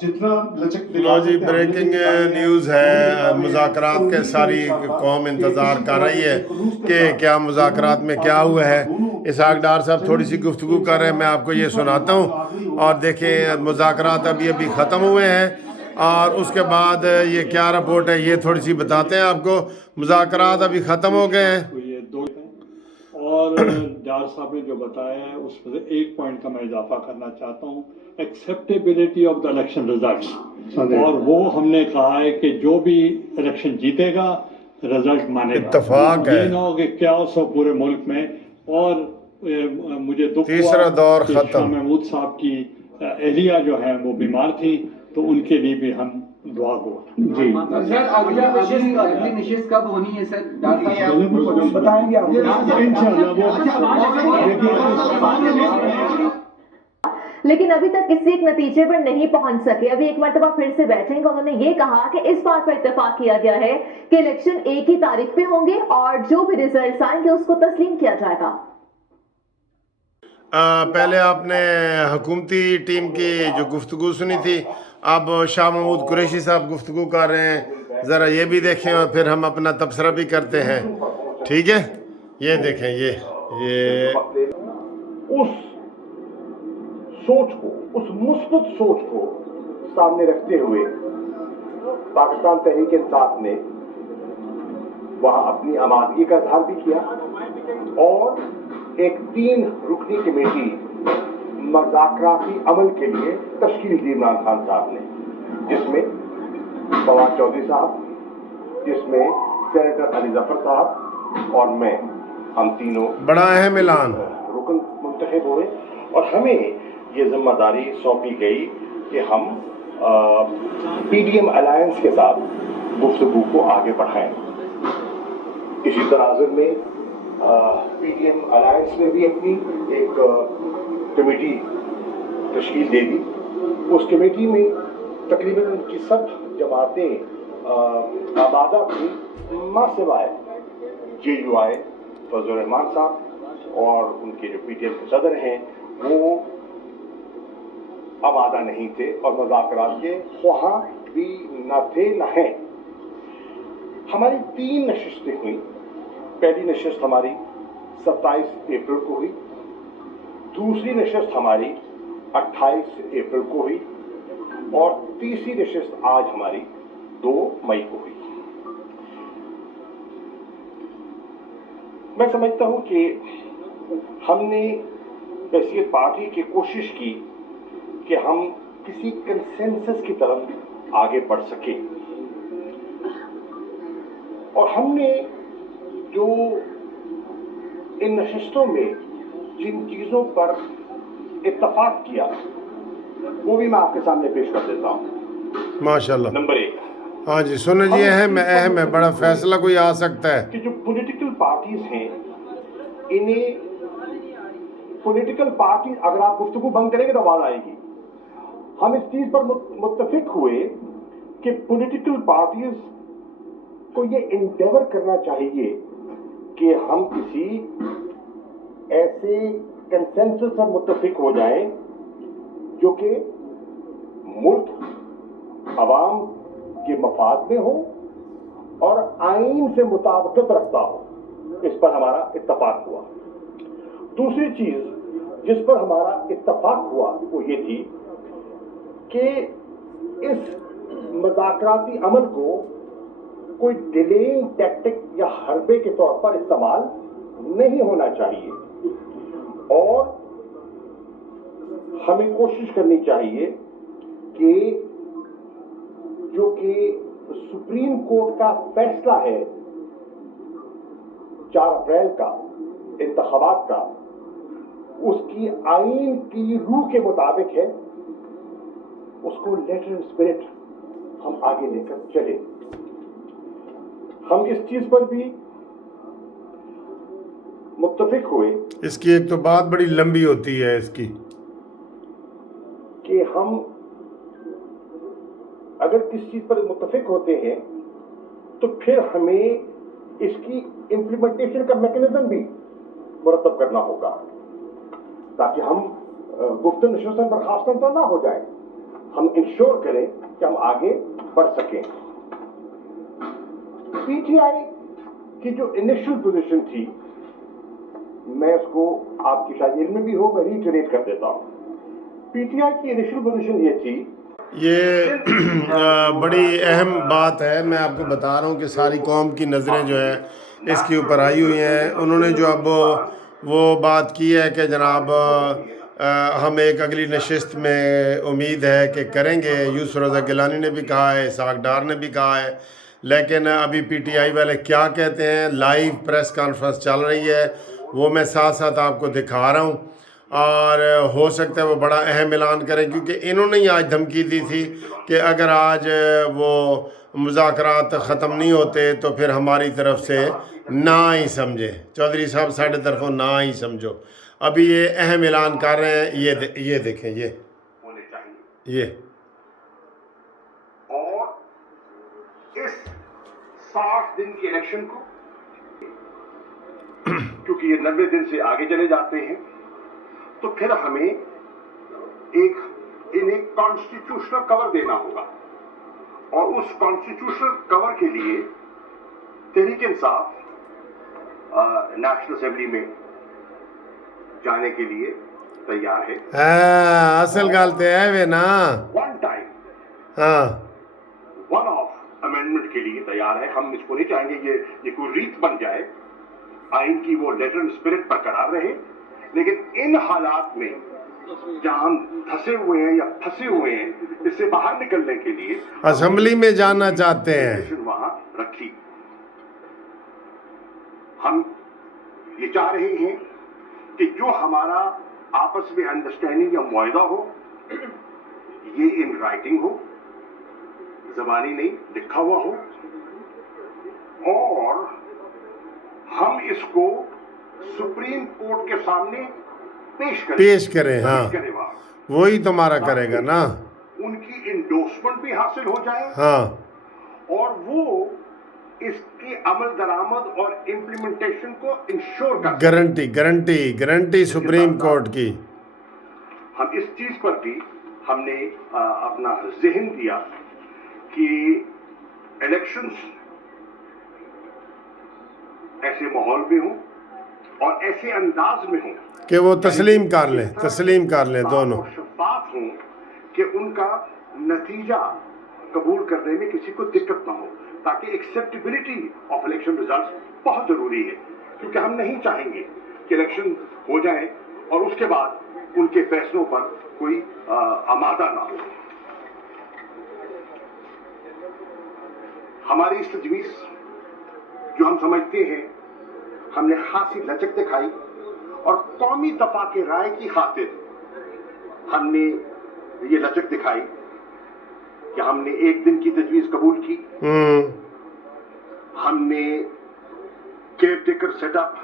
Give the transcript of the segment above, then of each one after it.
जितना लचक लो जी, breaking news है। मुज़ाकरात के सारी कौम इंतज़ार कर रही है कि क्या मुज़ाकरात में क्या हुआ है। इसहाक डार साहब थोड़ी सी गुफ्तगू कर रहे हैं, मैं आपको ये सुनाता हूँ। और देखें, मुज़ाकरात अभी अभी ख़त्म हुए हैं और उसके बाद ये क्या रिपोर्ट है ये थोड़ी सी बताते हैं आपको। मुज़ाकरात अभी ख़त्म हो गए हैं। ये दो और डार साहब ने जो बताया है उसमें से एक पॉइंट का मैं इजाफा करना चाहता हूँ, acceptability of the election results. और वो हमने कहा है कि जो भी इलेक्शन जीतेगा रिजल्ट मानेगा, इत्तफाक है। ये ना हो कि क्या हो पूरे मुल्क में। और मुझे दुख तीसरा दौर कि ख़त्म। शाह महमूद साहब की एहलिया जो है वो बीमार थी, तो उनके लिए भी हम दुआ को जी सर अगली नशिस्त कब होनी है सर? बताएंगे आपको इंशाअल्लाह। वो लेकिन अभी तक किसी एक नतीजे पर नहीं पहुंच सके। अभी एक मरतबा फिर से बैठेंगे। उन्होंने ये कहा कि इस बात पर इत्तेफाक किया गया है कि इलेक्शन एक ही तारीख पे होंगे और जो भी रिजल्ट आएंगे उसको तस्लीम किया जाएगा। पहले आपने हुकूमती टीम की जो गुफ्तगू सुनी थी, अब शाह महमूद कुरैशी साहब गुफ्तगू कर रहे हैं। ज़रा ये भी देखें और फिर हम अपना तबसरा भी करते हैं, ठीक है। ये देखें, ये उस सोच को, उस मुस्बत सोच को सामने रखते हुए पाकिस्तान तहरीक इंसाफ ने वहां अपनी आमादगी का इजहार भी किया और एक 3 रुकनी कमेटी मज़ाकराती अमल के लिए तश्कील दी इमरान खान साहब ने, जिसमें फवाद चौधरी साहब, जिसमें सेनेटर अली जफर साहब और मैं, हम तीनों बड़ा अहम ऐलान रुकन मुंतखब हुए। और हमें ये जिम्मेदारी सौंपी गई कि हम पीडीएम अलायंस के साथ गुफ्तगू को आगे बढ़ाएं। इसी तनाजुर में पीडीएम अलायंस ने भी अपनी एक कमेटी तश्कील दे दी। उस कमेटी में तकरीबन उनकी सब जमातें आबादा थी, मां सिवाय JUI फजल रहमान साहब और उनके जो पीटीएम के सदर हैं वो आबादा नहीं थे और मुज़ाकरात के ख्वाहां भी न थे न हैं। हमारी 3 नशिस्तें हुई। पहली नशिस्त हमारी 27 अप्रैल को हुई, दूसरी नशिस्त हमारी 28 अप्रैल को हुई और तीसरी नशिस्त आज हमारी 2 मई को हुई। मैं समझता हूं कि हमने बहसीत पार्टी की कोशिश की कि हम किसी कंसेंसस की तरफ आगे बढ़ सके और हमने जो इन नशिस्तों में जिन चीजों पर इत्तफाक किया वो भी मैं आपके सामने पेश कर देता हूं। माशाल्लाह। नंबर 1, हाँ जी, सुनो जी, अहम है, बड़ा फैसला कोई आ सकता है कि जो पॉलिटिकल पार्टीज हैं, इन्हें पॉलिटिकल पार्टी, अगर आप गुफ्तगू बंद करेंगे तो आवाज आएगी। हम इस चीज पर मुत्तफिक हुए कि पॉलिटिकल पार्टीज को ये इंडेवर करना चाहिए कि हम किसी ऐसे कंसेंसस पर मुत्तफिक हो जाएं जो कि मुल्क अवाम के मफाद में हो और आइन से मुताबिकत रखता हो। इस पर हमारा इत्तफाक हुआ। दूसरी चीज जिस पर हमारा इत्तफाक हुआ वो ये थी कि इस मज़ाकराती अमल को कोई डिलेइंग टैक्टिक या हरबे के तौर पर इस्तेमाल नहीं होना चाहिए और हमें कोशिश करनी चाहिए कि जो कि सुप्रीम कोर्ट का फैसला है 4 अप्रैल का इंतखाबात का, उसकी आइन की रूह के मुताबिक है, उसको लेटर एंड स्पिरिट हम आगे लेकर चले। हम इस चीज पर भी मुत्तफिक हुए। इसकी एक तो बात बड़ी लंबी होती है इसकी, कि हम अगर किस चीज पर मुत्तफिक होते हैं तो फिर हमें इसकी इम्प्लीमेंटेशन का मैकेनिज्म भी मुरतब करना होगा ताकि हम गुफ्तगू नशिस्तों पर खासतौर पर ना हो जाए। हम इंश्योर करें कि हम आगे बढ़ सकें। पीटीआई की जो इनिशियल पोजीशन थी, मैं उसको आपकी शायद इल्म भी हो, मैं रीइटरेट कर देता हूं। पीटीआई की इनिशियल पोजीशन ये थी, ये बड़ी अहम बात है। मैं आपको बता रहा हूँ कि सारी कौम की नज़रें जो है इसके ऊपर आई हुई हैं। उन्होंने जो अब वो बात की है कि जनाब हम एक अगली नशिस्त में उम्मीद है कि करेंगे। यूसुफ रज़ा गिलानी ने भी कहा है, इसहाक डार ने भी कहा है, लेकिन अभी पीटीआई वाले क्या कहते हैं, लाइव प्रेस कॉन्फ्रेंस चल रही है, वो मैं साथ साथ आपको दिखा रहा हूँ। और हो सकता है वो बड़ा अहम ऐलान करें, क्योंकि इन्होंने ही आज धमकी दी थी कि अगर आज वो मुज़ाकरात ख़त्म नहीं होते तो फिर हमारी तरफ से ना ही समझे, चौधरी साहब साढ़े तरफों ना ही समझो। अभी ये अहम ऐलान कर रहे हैं, ये देखें, होने चाहिए। ये और इस 60 दिन की इलेक्शन को, क्योंकि ये 90 दिन से आगे चले जाते हैं, तो फिर हमें इन्हें कॉन्स्टिट्यूशनल कवर देना होगा। और उस कॉन्स्टिट्यूशनल कवर के लिए तहरीक इंसाफ नेशनल असेंबली में जाने के लिए तैयार है। असल गल तो है वे ना, वन टाइम हाँ, वन ऑफ अमेंडमेंट के लिए तैयार है। हम इसको नहीं चाहेंगे ये कोई रीत बन जाए, आइन की वो लेटर एंड स्पिरिट बरकरार रहे। लेकिन इन हालात में जहां हम धसे हुए हैं या फंसे हुए हैं, इससे बाहर निकलने के लिए असेंबली में जाना चाहते हैं, वहां रखी। हम ये चाह रहे हैं कि जो हमारा आपस में अंडरस्टैंडिंग या मुआहदा हो, ये इन राइटिंग हो, ज़बानी नहीं, लिखा हुआ हो, और हम इसको सुप्रीम कोर्ट के सामने पेश करें। हाँ, वही तुम्हारा करेगा ना, उनकी इंडोर्समेंट भी हासिल हो जाए, हाँ, और वो इसकी अमल दरामद और इम्प्लीमेंटेशन को इंश्योर कर गारंटी सुप्रीम कोर्ट की। हम इस चीज पर भी हमने अपना ज़हन दिया कि इलेक्शंस ऐसे माहौल में हों और ऐसे अंदाज में हों कि वो तस्लीम कर लें दोनों, शफाफ हों कि उनका नतीजा कबूल करने में किसी को दिक्कत ना हो, ताकि एक्सेप्टेबिलिटी ऑफ इलेक्शन रिजल्ट्स बहुत जरूरी है। क्योंकि हम नहीं चाहेंगे कि इलेक्शन हो जाए और उसके बाद उनके फैसलों पर कोई आमादा ना हो। हमारी इस तजवीज़ जो हम समझते हैं, हमने खासी लचक दिखाई और कौमी दफा के राय की खातिर हमने ये लचक दिखाई कि हमने एक दिन की तजवीज़ कबूल की। हमने केयर टेकर सेटअप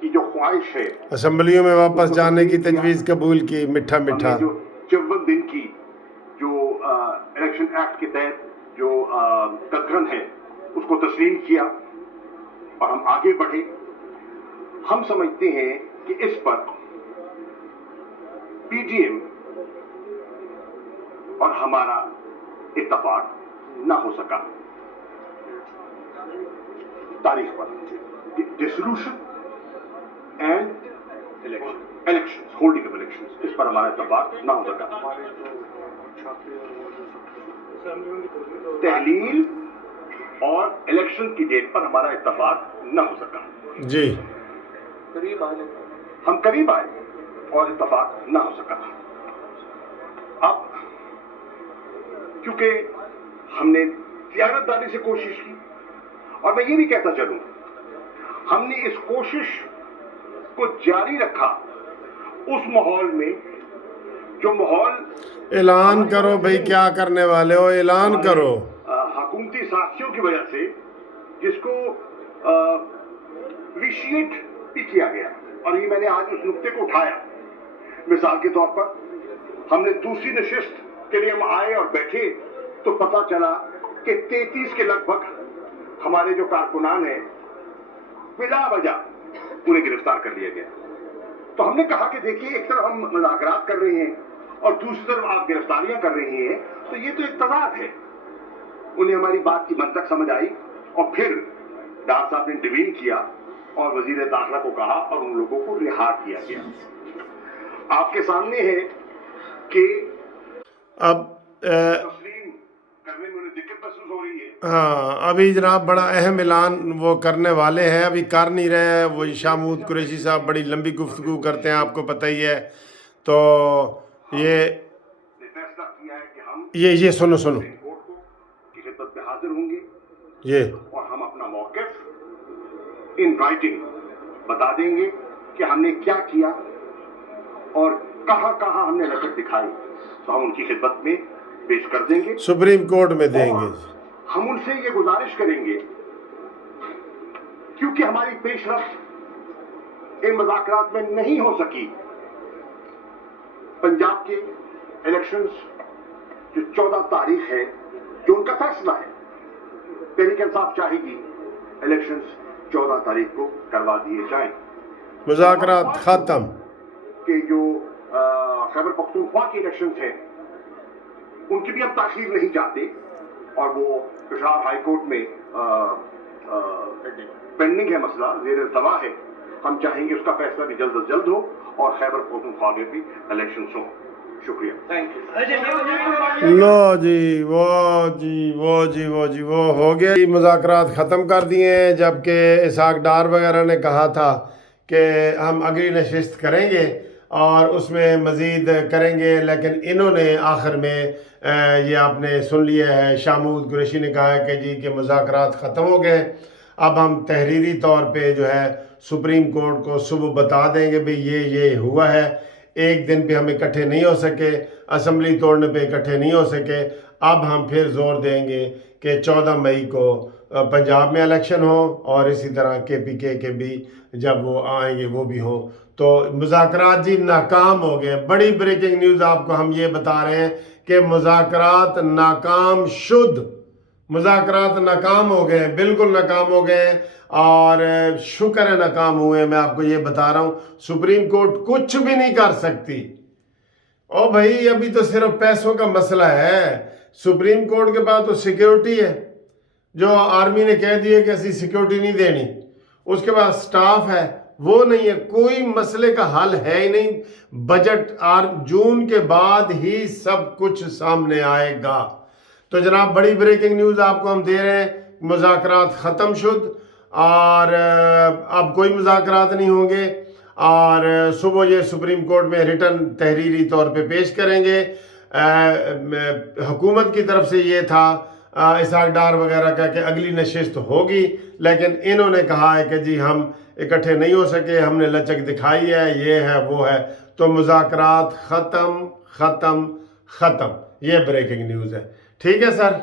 की जो ख्वाहिश है, असेंबलियों में वापस जाने की तजवीज़ कबूल की, मिठा जो 54 दिन की जो इलेक्शन एक्ट के तहत जो कदगन है, उसको तस्लीम किया और हम आगे बढ़े। हम समझते हैं कि इस पर पीडीएम और हमारा इत्तफाक ना हो सका तारीख पर। Dissolution and elections, holding of elections, इस पर हमारा इत्तफाक ना हो सका। तहलील और इलेक्शन की डेट पर हमारा इत्तफाक ना हो सका जी, हम करीब आए और इत्तफाक ना हो सका। अब क्योंकि हमने सियासतदानी से कोशिश की, और मैं ये भी कहता चलूं, हमने इस कोशिश को जारी रखा उस माहौल में जो माहौल, ऐलान करो भाई, क्या करने वाले हो, ऐलान करो। हुकूमती साथियों की वजह से जिसको विशिएट भी किया गया, और ये मैंने आज उस नुक्ते को उठाया। मिसाल के तौर पर हमने दूसरी नशिस्त के लिए हम आए और बैठे तो पता चला कि 33 के लगभग हमारे जो कारकुनान हैं, बिला वजह उन्हें गिरफ्तार कर लिया गया। तो हमने कहा कि देखिए, एक तरफ हम मुज़ाकरात कर रहे हैं और दूसरी तरफ आप गिरफ्तारियां कर रही हैं, तो ये तो एक तजाद है। उन्हें हमारी बात की मंतक समझ आई और फिर डार साहब ने इंटरवीन किया और वजीर दाखिला को कहा और उन लोगों को रिहा किया गया। आपके सामने है कि अब तस्लीम करने में उन्हें दिक्कत महसूस हो रही है। हाँ, अभी जनाब बड़ा अहम ऐलान वो करने वाले हैं, अभी कर नहीं रहे हैं। वो शामूद कुरैशी साहब बड़ी लंबी गुफ्तगू करते हैं, आपको पता ही है। तो ये फैसला किया है कि हम ये सुनो कोर्ट की खिदमत में हाजिर होंगे ये और हम अपना मौक़िफ़ इन राइटिंग बता देंगे कि हमने क्या किया और कहाँ कहाँ हमने लचक दिखाई, तो हम उनकी खिदमत में पेश कर देंगे, सुप्रीम कोर्ट में देंगे। हम उनसे ये गुजारिश करेंगे क्योंकि हमारी पेशरफ्त इन मुज़ाकरात में नहीं हो सकी। पंजाब के इलेक्शंस जो 14 तारीख है, जो उनका फैसला है, तहरीक इंसाफ चाहेगी इलेक्शंस 14 तारीख को करवा दिए जाएं। मुज़ाकरात ख़त्म। कि जो खैबर पख्तूनख्वा के इलेक्शंस हैं उनकी भी हम ताख़ीर नहीं चाहते और वो पेशावर हाई कोर्ट में पेंडिंग है, मसला ज़ेर दवा है। हम चाहेंगे उसका फैसला भी जल्द अज जल्द हो और खैबर पख्तूनख्वा में भी इलेक्शंस हों। शुक्रिया, थैंक यू। लो जी वो हो गया। मुज़ाकरात ख़त्म कर दिए हैं, जबकि इसहाक डार वगैरह ने कहा था कि हम अगली नशिस्त करेंगे और उसमें मज़ीद करेंगे, लेकिन इन्होंने आखिर में ये आपने सुन लिया है, शामूद कुरैशी ने कहा है कि जी के मुज़ाकरात ख़त्म हो गए। अब हम तहरीरी तौर पे जो है सुप्रीम कोर्ट को सुबह बता देंगे भाई ये हुआ है। एक दिन पे हम इकट्ठे नहीं हो सके, असम्बली तोड़ने पे इकट्ठे नहीं हो सके। अब हम फिर जोर देंगे कि 14 मई को पंजाब में इलेक्शन हो और इसी तरह KPK के भी जब वो आएंगे वो भी हो। तो मुज़ाकरात जी नाकाम हो गए। बड़ी ब्रेकिंग न्यूज़ आपको हम ये बता रहे हैं कि मुज़ाकरात नाकाम शुद्ध, मुज़ाकरात नाकाम हो गए, बिल्कुल नाकाम हो गए और शुक्र है नाकाम हुए। मैं आपको ये बता रहा हूँ, सुप्रीम कोर्ट कुछ भी नहीं कर सकती। ओ भाई, अभी तो सिर्फ पैसों का मसला है। सुप्रीम कोर्ट के पास तो सिक्योरिटी है, जो आर्मी ने कह दिया कि ऐसी सिक्योरिटी नहीं देनी। उसके बाद स्टाफ है, वो नहीं है। कोई मसले का हल है ही नहीं। बजट जून के बाद ही सब कुछ सामने आएगा। तो जनाब बड़ी ब्रेकिंग न्यूज़ आपको हम दे रहे हैं, मुज़ाकरात ख़त्म शुद्ध और अब कोई मुज़ाकरात नहीं होंगे और सुबह ये सुप्रीम कोर्ट में रिटर्न तहरीरी तौर पे पेश करेंगे। हुकूमत की तरफ से ये था इसहाक डार वगैरह का कि अगली नशिस्त होगी, लेकिन इन्होंने कहा है कि जी हम इकट्ठे नहीं हो सके, हमने लचक दिखाई है, ये है वो है। तो मुज़ाकरात ख़त्म। ये ब्रेकिंग न्यूज़ है। ठीक है सर।